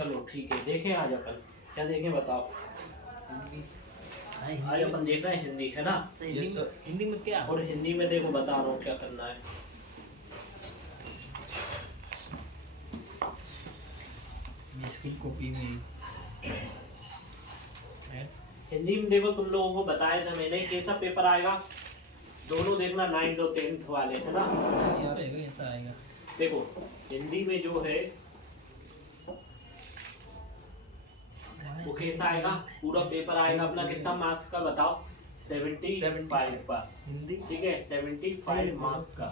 चलो ठीक है, देखें आज अपन क्या देखें बताओ। आज अपन देख रहे हैं हिंदी, है ना? हिंदी में क्या? और हिंदी में देखो बता रहा हूँ क्या करना है। इसकी कॉपी में हिंदी में देखो, तुम लोगों को बताया था मैंने कैसा पेपर आएगा, दोनों देखना 9th और 10th वाले, है ना? ऐसा आएगा। देखो हिंदी में जो है वो कैसा आएगा, पूरा पेपर आएगा अपना कितना मार्क्स का बताओ? 75 का हिंदी, ठीक है, 75 मार्क्स का।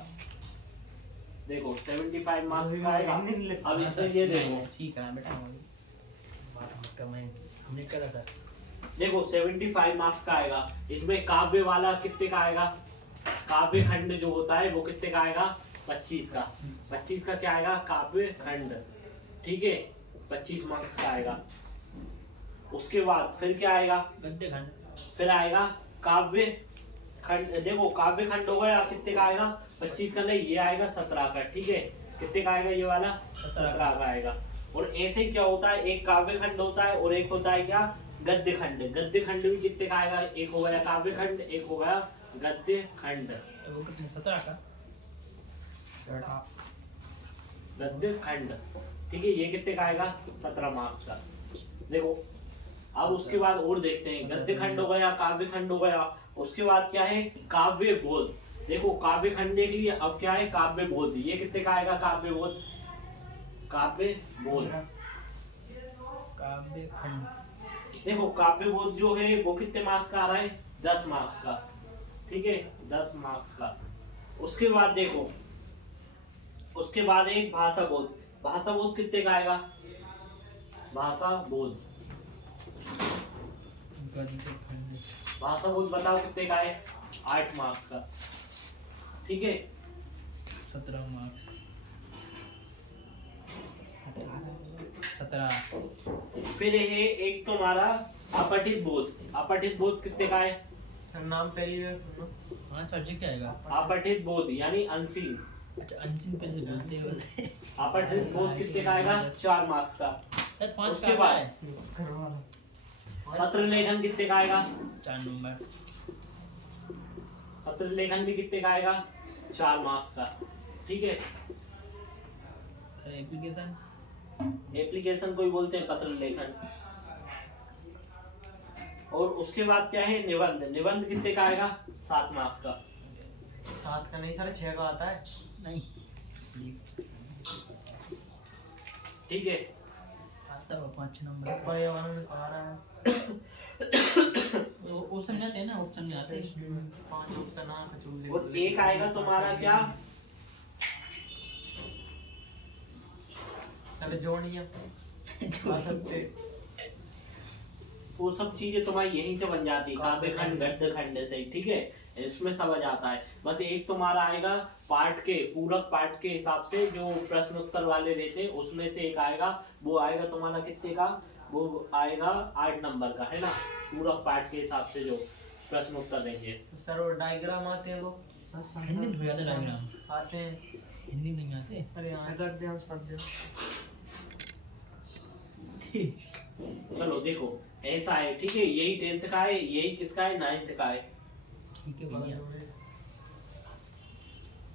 देखो 75 मार्क्स का आएगा। अब इसमें ये देखो, सीख रहा बेटा, बात मत कर, मैं हमने करा था। देखो 75 मार्क्स का आएगा। इसमें काव्य वाला कितने का आएगा? काव्य खंड जो होता है वो कितने का आएगा? 25 का। 25 का क्या आएगा? काव्य खंड, ठीक है, 25 मार्क्स का आएगा। उसके बाद फिर क्या आएगा? गद्य खंड। फिर आएगा काव्य खंड। देखो काव्य खंड हो गया, कितने का आएगा? 25 का नहीं, ये आएगा 17 का, ठीक है। कितने का आएगा ये वाला? 17 का आएगा। और ऐसे क्या होता है, एक काव्य खंड होता है और एक होता है क्या? गद्य खंड। गद्य खंड भी कितने का आएगा? एक हो गया काव्य खंड, एक हो गया गद्य खंड। वो कितने? 17 का गद्य खंड, ठीक है। ये कितने का आएगा? 17 मार्क्स का। देखो अब उसके बाद और देखते हैं, गद्य खंड हो गया, काव्य खंड हो गया। उसके बाद क्या है? काव्य बोध। देखो काव्य खंड देख लिए, अब क्या है? काव्य बोध। ये कितने का आएगा? काव्य बोध, काव्य बोध। काव्य खंड। देखो काव्य बोध जो है वो कितने मार्क्स का आ रहा है? 10 मार्क्स का, ठीक है, 10 मार्क्स का। उसके बाद देखो, उसके बाद एक भाषा बोध। भाषा बोध कितने का आएगा? भाषा बोध, गद्य खंड। भाषा बोध बताओ कितने का है? 8 मार्क्स का, ठीक है। 17 मार्क्स। 17। फिर है एक तुम्हारा अपठित बोध। अपठित बोध कितने का है? नाम पहली बार सुनो। हाँ सब्जेक्ट क्या आएगा? अपठित बोध यानी अनसीन। अच्छा अनसिन पे से बोलते हैं। अपठित बोध कितने का आएगा? 4 मार्क्स का। सर 5 उसके का बाद है। करवा दो। पत्र लेखन कितने का आएगा? 4 नंबर। पत्र लेखन भी कितने का आएगा? 4 मार्क्स का, ठीक है। एप्लीकेशन। एप्लीकेशन को ही बोलते हैं पत्र लेखन। और उसके बाद क्या है? निबंध। निबंध कितने का आएगा? 7 मार्क्स का। 7 का नहीं, 6.5 का आता है। नहीं ठीक है। आता है 5 नंबर। पर्यावरण में कहा रहा है। ऑप्शन आते हैं ना, ऑप्शन आते हैं। 5 ऑप्शन आ कचूल। और एक आएगा तुम्हारा क्या? चले जोड़ियां आ सकते। वो सब चीजें तुम्हारी यहीं से बन जाती है, काव्य खंड गद्य खंड से, ठीक है। इसमें सब आ जाता है। बस एक तुम्हारा आएगा पाठ के, पूरक पाठ के हिसाब से जो प्रश्न उत्तर वाले रहते हैं, उसमें से एक आएगा। वो आएगा तुम्हारा कितने का? वो आएगा 8 नंबर का, है ना। पूरक पाठ के हिसाब से जो प्रश्न उत्तर देंगे। सर वो डायग्राम आते हैं वो हिंदी में भी आते डायग्राम। आते हैं। हिंदी नहीं आते। अरे हाँ गद्यांश पद्य। चलो देखो ऐसा है, ठीक है। यही 10th का है, यही किसका है? 9th का है। ठीक है भैया।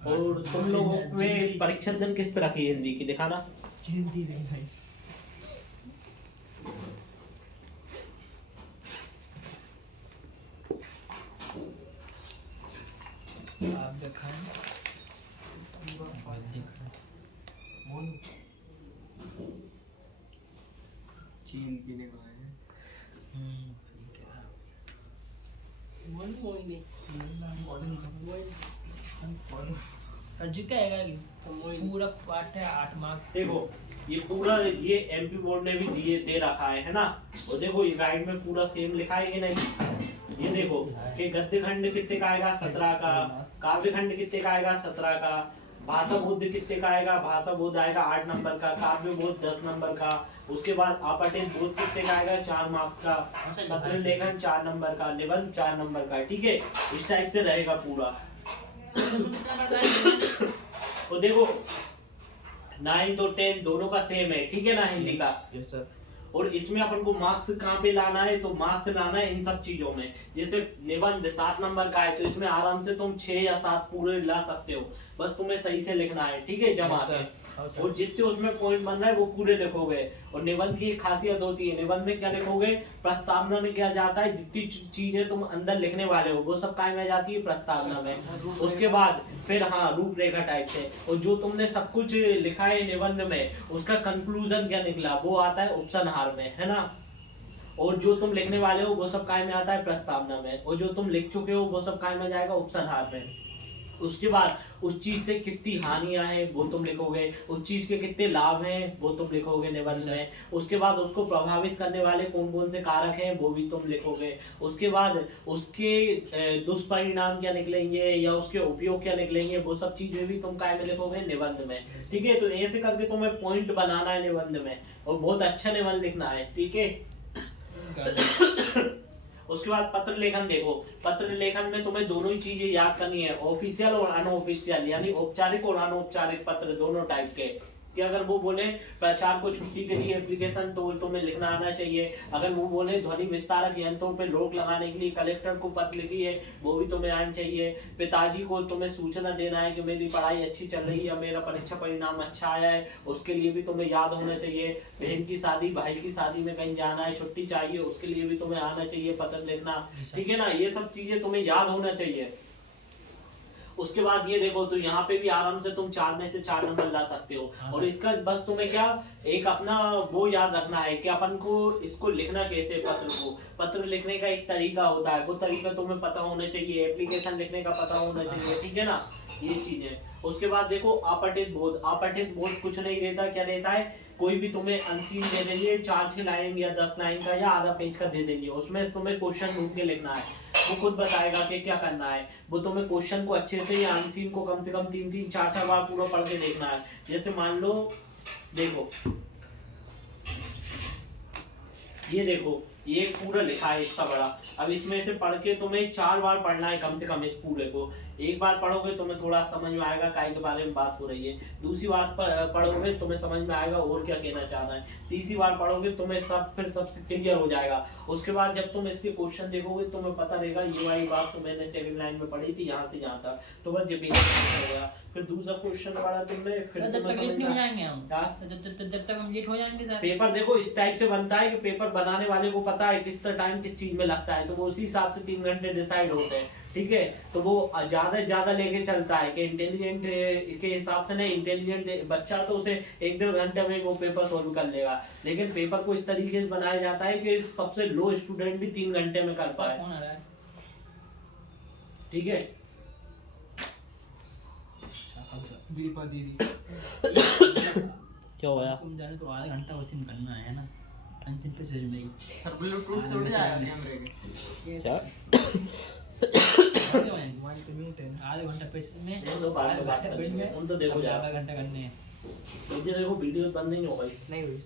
और तुम लोगों में परीक्षा दिन किस पे रखी है हिंदी की? दिखाना। हिंदी नहीं भाई। आप दिखाएं। मोनू चीन पीने को आए हैं। ठीक है। मोनी सब्जेक्ट क्या आएगा? पूरा पाठ है 8 मार्क्स। देखो ये पूरा, ये एमपी बोर्ड ने भी दिए दे रखा है ना। और देखो ये गाइड में पूरा सेम लिखा है कि नहीं? ये देखो कि गद्य खंड कितने का आएगा? 17 का। काव्य खंड कितने का आएगा? 17 का। भाषा बोध कितने का आएगा? भाषा बोध आएगा 8 नंबर का। काव्य बोध 10 नंबर का। उसके बाद अपठित बोध कितने का आएगा? 4 मार्क्स का। पत्र लेखन 4 नंबर का। निबंध 4 नंबर का, ठीक है। इस टाइप से रहेगा पूरा। तो देखो 9th और 10th दोनों का सेम है, ठीक है ना, हिंदी का। Yes sir. और इसमें अपन को मार्क्स कहाँ पे लाना है, तो मार्क्स लाना है इन सब चीजों में। जैसे निबंध 7 नंबर का है तो इसमें आराम से तुम 6 या 7 पूरे ला सकते हो, बस तुम्हें सही से लिखना है, ठीक है, जमा के। और जितने उसमें पॉइंट बन रहा है वो पूरे लिखोगे। और निबंध की एक खासियत होती है, निबंध में क्या लिखोगे, प्रस्तावना में क्या जाता है, जितनी चीजें तुम अंदर लिखने वाले हो वो सब काय में जाती है, प्रस्तावना में। उसके बाद फिर हाँ रूपरेखा टाइप से, और जो तुमने सब कुछ लिखा है निबंध में उसका कंक्लूजन क्या निकला वो आता है उपसंहार में, है ना। और जो तुम लिखने वाले हो वो सब काय में आता है, प्रस्तावना में। और जो तुम लिख चुके हो वो सब काय में जाएगा, उपसंहार में। उसके बाद उस चीज से कितनी हानियां हैं वो तुम लिखोगे, उस चीज के कितने लाभ हैं वो तुम लिखोगे निबंध में। उसके बाद उसको प्रभावित करने वाले कौन कौन से कारक हैं वो भी तुम लिखोगे। उसके बाद उसके दुष्परिणाम क्या निकलेंगे या उसके उपयोग क्या निकलेंगे वो सब चीजें भी तुम काय में लिखोगे, निबंध में, ठीक है। तो ऐसे करके तुम्हें पॉइंट बनाना है निबंध में, और बहुत अच्छा निबंध लिखना है, ठीक है। उसके बाद पत्र लेखन देखो, पत्र लेखन में तुम्हें दोनों ही चीजें याद करनी है, ऑफिशियल और अनऑफिशियल, यानी औपचारिक और अनौपचारिक पत्र दोनों टाइप के। कि अगर वो बोले प्रचार को छुट्टी के लिए एप्लीकेशन तो तुम्हें लिखना आना चाहिए। अगर वो बोले ध्वनि विस्तारक यंत्रों पे रोक लगाने के लिए कलेक्टर को पत्र लिखी है वो भी तुम्हें आना चाहिए। पिताजी को तुम्हें सूचना देना है कि मेरी पढ़ाई अच्छी चल रही है, मेरा परीक्षा परिणाम अच्छा आया है, उसके लिए भी तुम्हें याद होना चाहिए। बहन की शादी, भाई की शादी में कहीं जाना है, छुट्टी चाहिए, उसके लिए भी तुम्हें आना चाहिए पत्र लिखना, ठीक है ना। ये सब चीजें तुम्हें याद होना चाहिए। उसके बाद ये देखो, तो यहाँ पे भी आराम से तुम 4 में से 4 नंबर ला सकते हो। और इसका बस तुम्हें क्या एक अपना वो याद रखना है कि अपन को इसको लिखना कैसे, पत्र को, पत्र लिखने का एक तरीका होता है, वो तरीका तुम्हें पता होना चाहिए, एप्लीकेशन लिखने का पता होना चाहिए, ठीक है ना, ये चीजें। उसके बाद देखो अपठित बोध, अपठित बोध कुछ नहीं रहता, क्या रहता है, कोई भी तुम्हें अनसीन दे देंगे 4-6 लाइन या 10 लाइन का या आधा पेज का दे देंगे, उसमें तुम्हें क्वेश्चन ढूंढ के लिखना है, वो खुद बताएगा कि क्या करना है। वो तुम्हें क्वेश्चन को अच्छे से या अनसीन को कम से कम 3-3, 4-4 बार पूरा पढ़ के देखना है। जैसे मान लो देखो ये देखो, ये पूरा लिखा है इतना बड़ा, अब इसमें से पढ़ के तुम्हें 4 बार पढ़ना है कम से कम इस पूरे को। एक बार पढ़ोगे तुम्हें थोड़ा समझ में आएगा काय के बारे में बात हो रही है, दूसरी बार पढ़ोगे तुम्हें समझ में आएगा और क्या कहना चाह रहा है, तीसरी बार पढ़ोगे तुम्हें सब फिर सबसे क्लियर हो जाएगा। उसके बाद जब तुम इसके क्वेश्चन देखोगे तुम्हें पता रहेगा ये वाली बात तो मैंने 7 लाइन में पढ़ी थी, यहाँ से यहाँ तक, तो बस जब फिर दूसरा क्वेश्चन पढ़ा तुमने, फिर जब तक लेट नहीं हो जाएंगे हम, जब तक हम लेट हो जाएंगे सर। पेपर देखो इस टाइप से बनता है कि पेपर बनाने वाले को पता है कितना टाइम किस चीज में लगता है, तो वो उसी हिसाब से 3 घंटे डिसाइड होते हैं, ठीक है। तो वो ज्यादा लेके चलता है कि इंटेलिजेंट के हिसाब से नहीं, इंटेलिजेंट बच्चा तो उसे 1-1.5 घंटे में वो पेपर सोल्व कर लेगा, लेकिन पेपर को इस तरीके से बनाया जाता है कि सबसे लो स्टूडेंट भी 3 घंटे में कर पाए, ठीक है। दीपा दीदी क्या हुआ, समझाने तो आधा घंटा उसी में करना है ना, अनसिन पे से नहीं सर ब्लूटूथ से उड़ जाएगा कैमरे के क्या आधे घंटा पे में उन तो देखो आधा घंटा करने हैं, देखो वीडियो बंद नहीं हो गई, नहीं हुई।